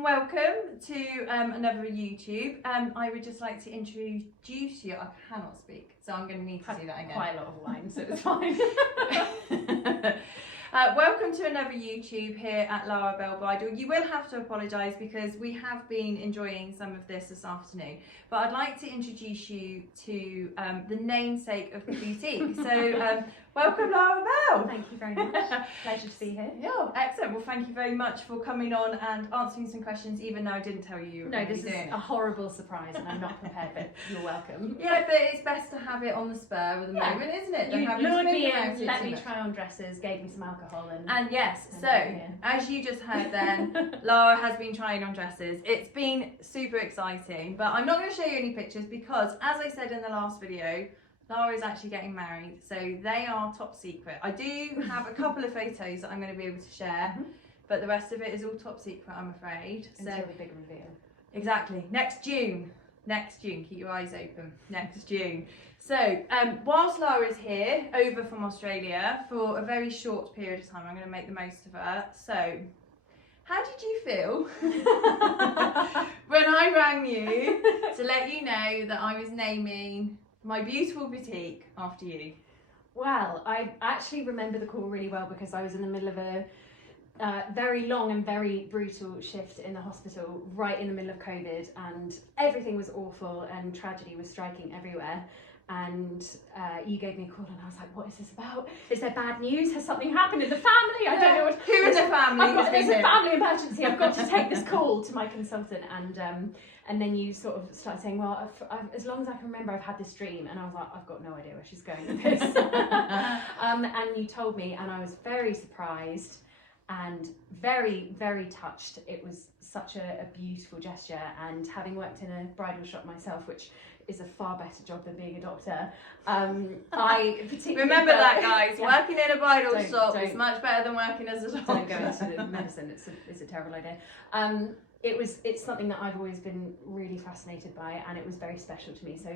Welcome to another YouTube. I would just like to introduce you. I cannot speak, so I'm going to need to do that again. Quite a lot of wine, so it's fine. Welcome to another YouTube here at Lara Belle Bridal. You will have to apologise because we have been enjoying some of this afternoon, but I'd like to introduce you to the namesake of the boutique. So welcome, Lara Belle. Thank you very much. Pleasure to be here. Yeah, excellent. Well, thank you very much for coming on and answering some questions, even though I didn't tell you were No, going to this be is doing it. a horrible surprise and I'm not prepared, but you're welcome. Yeah, but it's best to have it on the spur of the moment, isn't it? You having to lured think me about in, it let too me much. try on dresses, gave me some alcohol And yes, and so yeah. as you just heard then, Lara has been trying on dresses. It's been super exciting, but I'm not going to show you any pictures because, as I said in the last video, Lara is actually getting married, so they are top secret. I do have a couple of photos that I'm going to be able to share, but the rest of it is all top secret, I'm afraid. Until So the big reveal. exactly, next June, keep your eyes open, next June. So whilst Lara's here, over from Australia, for a very short period of time, I'm going to make the most of her. So, how did you feel when I rang you to let you know that I was naming my beautiful boutique after you? Well, I actually remember the call really well because I was in the middle of a very long and very brutal shift in the hospital right in the middle of COVID, and everything was awful and tragedy was striking everywhere. And you gave me a call and I was like, what is this about? Is there bad news? Has something happened in the family? I don't know what. Who in the family? There's a family emergency. I've got to take this call to my consultant. And then you sort of started saying, well, as long as I can remember, I've had this dream. And I was like, I've got no idea where she's going with this. And you told me, and I was very surprised and very, very touched. It was such a beautiful gesture. And having worked in a bridal shop myself, which is a far better job than being a doctor, I particularly remember that, guys. Yeah. Working in a bridal shop is don't- much better than working as a doctor. Don't go into the medicine. It's a terrible idea. It's something that I've always been really fascinated by, and it was very special to me. So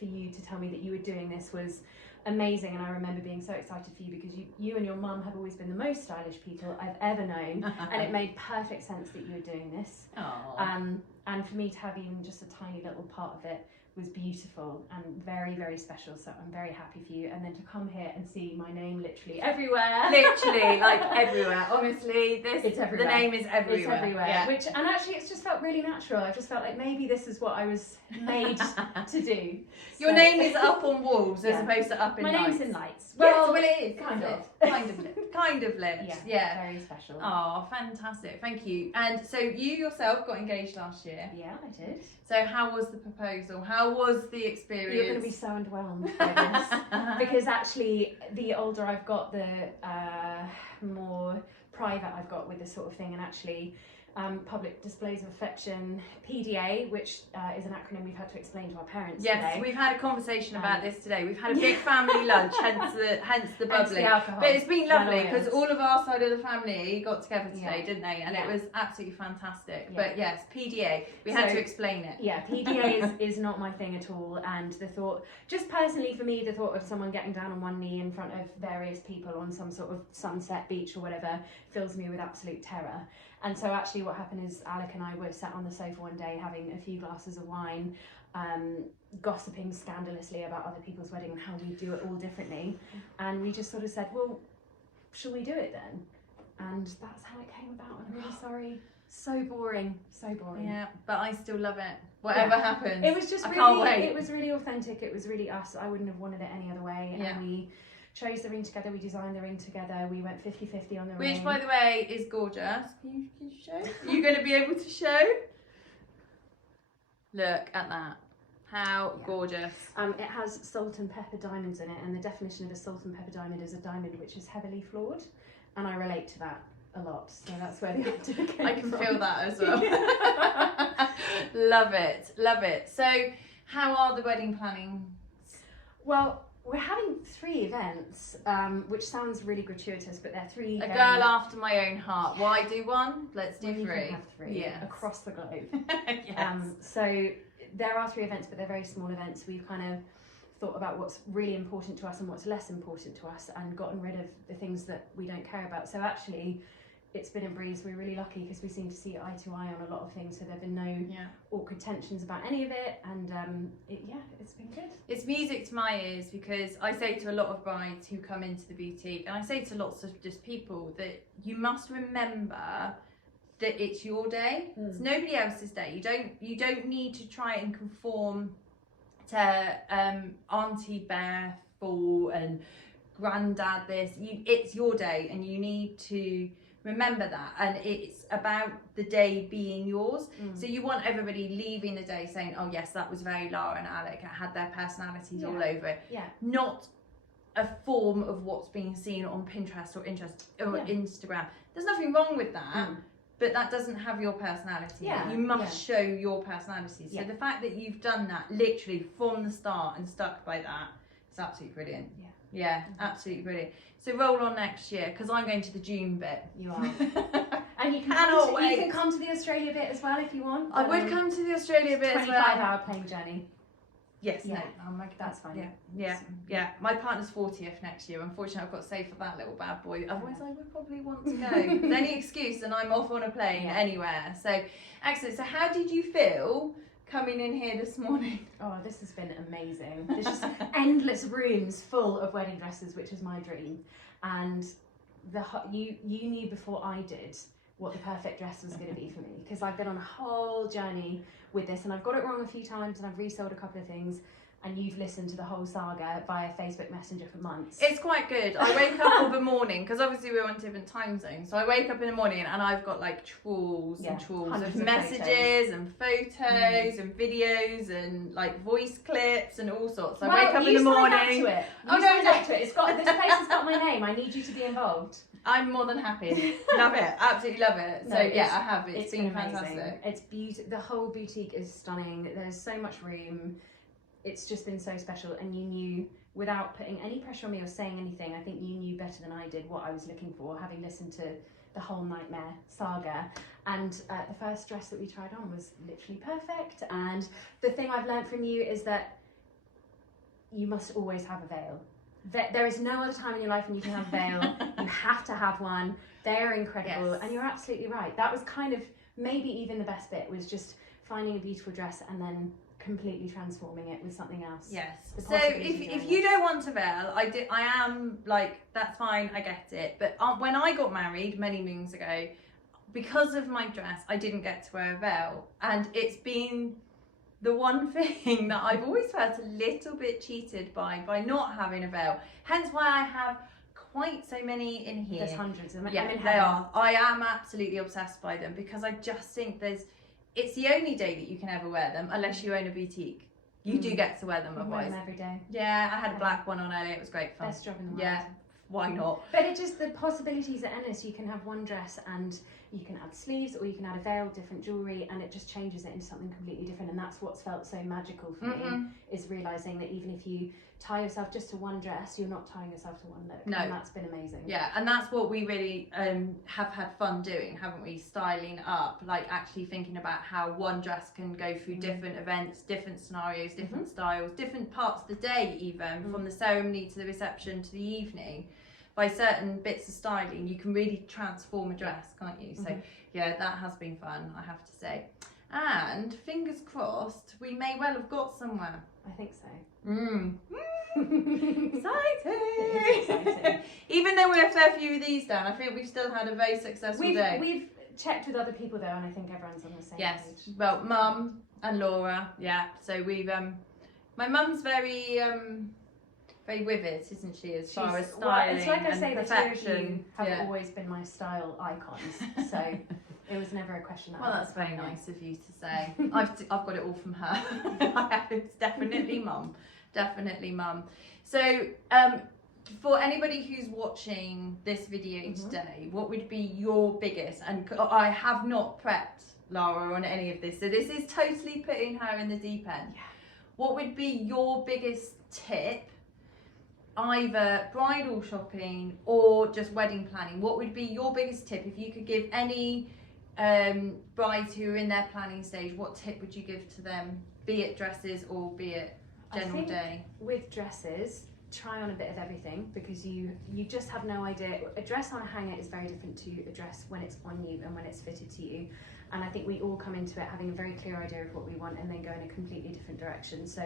for you to tell me that you were doing this was amazing, and I remember being so excited for you because you and your mum have always been the most stylish people I've ever known, and it made perfect sense that you were doing this. And for me to have even just a tiny little part of it was beautiful and very, very special, so I'm very happy for you. And then to come here and see my name literally everywhere. Literally, like everywhere. Honestly, It's everywhere. The name is everywhere. It's everywhere. Yeah. And actually it's just felt really natural. I just felt like maybe this is what I was made to do. Your name is up on walls as opposed to up in my lights. name's in lights. Well, it is. kind of. Kind of lit. Kind of lit. Yeah. Very special. Oh, fantastic. Thank you. And so you yourself got engaged last year. Yeah, I did. So how was the proposal? How was the experience? You're going to be so underwhelmed by this. Because actually, the older I've got, the more private I've got with this sort of thing. And actually, public displays of affection, PDA, which is an acronym we've had to explain to our parents today. We've had a conversation about this today. We've had a big family lunch, hence the bubbly. Alcohol. But it's been lovely because Well, all of our side of the family got together today, didn't they? And it Yeah. was absolutely fantastic. Yeah. But yes, PDA, we had to explain it. Yeah, PDA is not my thing at all, and the thought, just personally for me, the thought of someone getting down on one knee in front of various people on some sort of sunset beach or whatever fills me with absolute terror. And so actually what happened is Alec and I were sat on the sofa one day having a few glasses of wine, gossiping scandalously about other people's wedding and how we do it all differently. And we just sort of said, well, shall we do it then? And that's how it came about. I'm really sorry. So boring, so boring. Yeah, but I still love it. Whatever happens. It was just I really, can't wait. it was really authentic. It was really us. I wouldn't have wanted it any other way. Yeah. And we chose the ring together. We designed the ring together. We went 50-50 on the ring. Which, by the way, is gorgeous. Can you show? Are you going to be able to show? Look at that. How gorgeous. It has salt and pepper diamonds in it, and the definition of a salt and pepper diamond is a diamond which is heavily flawed, and I relate to that a lot, so that's where the idea came from. I can feel that as well. Love it, love it. So, how are the wedding planning? Well, we're having 3 events, which sounds really gratuitous, but they're 3. A girl after my own heart. Why do one? Let's do 3. You can have 3 Yeah. across the globe. Yes. So there are 3 events, but they're very small events. We've kind of thought about what's really important to us and what's less important to us, and gotten rid of the things that we don't care about. So actually, it's been a breeze. We're really lucky because we seem to see eye to eye on a lot of things, so there have been no awkward tensions about any of it, and it's been good. It's music to my ears, because I say to a lot of brides who come into the boutique, and I say to lots of just people, that you must remember that it's your day. It's nobody else's day. You don't need to try and conform to Auntie Beth and Granddad this. It's your day, and you need to remember that, and it's about the day being yours. So you want everybody leaving the day saying, oh yes, that was very Lara and Alec, it had their personalities all over it, not a form of what's being seen on Pinterest or Instagram. There's nothing wrong with that, but that doesn't have your personality. You must show your personality. So the fact that you've done that literally from the start and stuck by that, it's absolutely brilliant. Absolutely brilliant. So roll on next year, because I'm going to the June bit. You are. And you can come to the Australia bit as well if you want. I would come to the Australia bit as well. 25-hour plane journey. Yes, Yeah. No, That's fine. Yeah. My partner's 40th next year. Unfortunately, I've got to save for that little bad boy. Otherwise, I would probably want to go. If there's any excuse, and I'm off on a plane anywhere. So, excellent. So, how did you feel coming in here this morning? Oh, this has been amazing. There's just endless rooms full of wedding dresses, which is my dream. And you knew before I did what the perfect dress was going to be for me, because I've been on a whole journey with this, and I've got it wrong a few times, and I've resold a couple of things, and you've listened to the whole saga via Facebook Messenger for months. It's quite good. I wake up of a morning, because obviously we're on different time zones, so I wake up in the morning and I've got like trawls and trawls of messages and photos and videos and like voice clips and all sorts. I wake up in the morning. It's got, this place has got my name. I need you to be involved. I'm more than happy. Love it. absolutely love it. So I have. It's been fantastic. Amazing. It's beautiful. The whole boutique is stunning. There's so much room. It's just been so special, and you knew, without putting any pressure on me or saying anything, I think you knew better than I did what I was looking for, having listened to the whole nightmare saga. And the first dress that we tried on was literally perfect. And the thing I've learned from you is that you must always have a veil. There is no other time in your life when you can have a veil. You have to have one. They're incredible. And you're absolutely right. That was kind of maybe even the best bit, was just finding a beautiful dress and then completely transforming it with something else. So if you don't want a veil, I am like, that's fine, I get it. But when I got married many moons ago, because of my dress, I didn't get to wear a veil, and it's been the one thing that I've always felt a little bit cheated by not having a veil. Hence why I have quite so many in here. There's hundreds of them. Yeah, they are. I am absolutely obsessed by them, because I just think it's the only day that you can ever wear them, unless you own a boutique. You do get to wear them otherwise. I wear them every day. Yeah, I had a black one on earlier. It was great fun. Best job in the world. Yeah, why not? But it just, the possibilities are endless. You can have one dress and you can add sleeves, or you can add a veil, different jewellery, and it just changes it into something completely different. And that's what's felt so magical for me, is realising that even if you tie yourself just to one dress, you're not tying yourself to one look. No. And that's been amazing. Yeah, and that's what we really have had fun doing, haven't we? Styling up, like actually thinking about how one dress can go through different events, different scenarios, different styles, different parts of the day, even from the ceremony to the reception to the evening. By certain bits of styling, you can really transform a dress, can't you? So yeah, that has been fun, I have to say. And fingers crossed, we may well have got somewhere. I think so. Exciting! Even though we're a fair few of these down, I think we've still had a very successful day. We've checked with other people though, and I think everyone's on the same page. Well, Mum and Laura, so we've my mum's very with it, isn't she, as far as styling it's like I say, and the two of perfection. you have always been my style icons, so it was never a question. Well, that's very nice of you to say. I've got it all from her. It's definitely Mum. Definitely Mum. So for anybody who's watching this video today, what would be your biggest, and I have not prepped Lara on any of this, so this is totally putting her in the deep end. What would be your biggest tip, either bridal shopping or just wedding planning? What would be your biggest tip if you could give any brides who are in their planning stage? What tip would you give to them, be it dresses or be it general day? With dresses, try on a bit of everything, because you just have no idea. A dress on a hanger is very different to a dress when it's on you and when it's fitted to you. And I think we all come into it having a very clear idea of what we want and then go in a completely different direction. So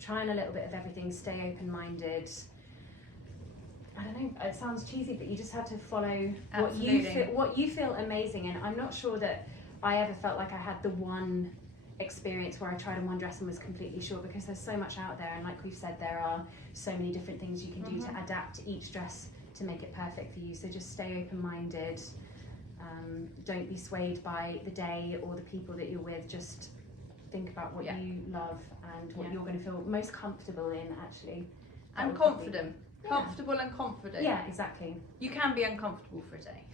try on a little bit of everything, stay open-minded. I don't know, it sounds cheesy, but you just have to follow what you feel amazing in. I'm not sure that I ever felt like I had the one experience where I tried on one dress and was completely sure, because there's so much out there, and like we've said, there are so many different things you can do to adapt each dress to make it perfect for you. So just stay open-minded. Don't be swayed by the day or the people that you're with. Just think about what you love and what you're going to feel most comfortable in, actually. And confident. Comfortable and confident. Yeah, exactly. You can be uncomfortable for a day.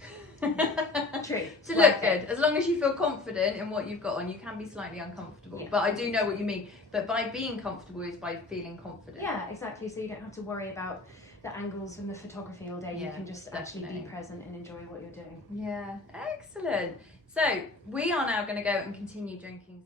True. To look good. As long as you feel confident in what you've got on, you can be slightly uncomfortable. Yeah. But I do know what you mean. But by being comfortable is by feeling confident. Yeah, exactly. So you don't have to worry about the angles and the photography all day. You can just actually be present and enjoy what you're doing. Yeah, excellent. So we are now going to go and continue drinking.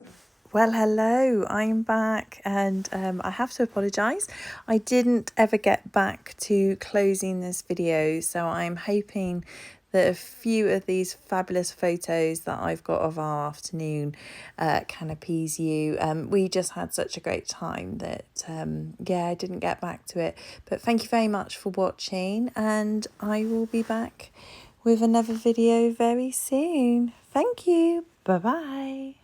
Well, hello, I'm back, and I have to apologise. I didn't ever get back to closing this video, so I'm hoping that a few of these fabulous photos that I've got of our afternoon can appease you. We just had such a great time that, I didn't get back to it. But thank you very much for watching, and I will be back with another video very soon. Thank you. Bye-bye.